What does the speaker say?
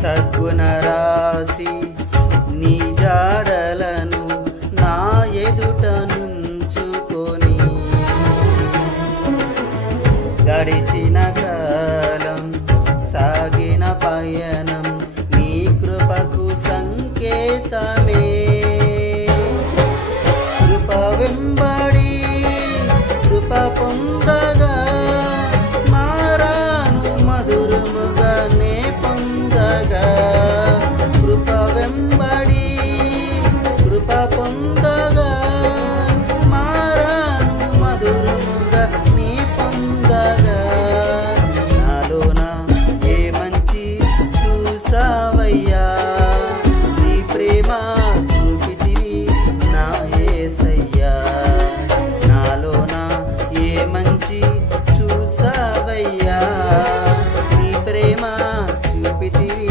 సద్గుణ రాశి నీ జాడలను నా ఎదుట నుంచుకొని గడిచిన కాలం సాగిన పయనం నీ కృపకు సంకేతమే. కృప వెంబడి కృప పొందగా మారాను మధురముగా నే పొందగా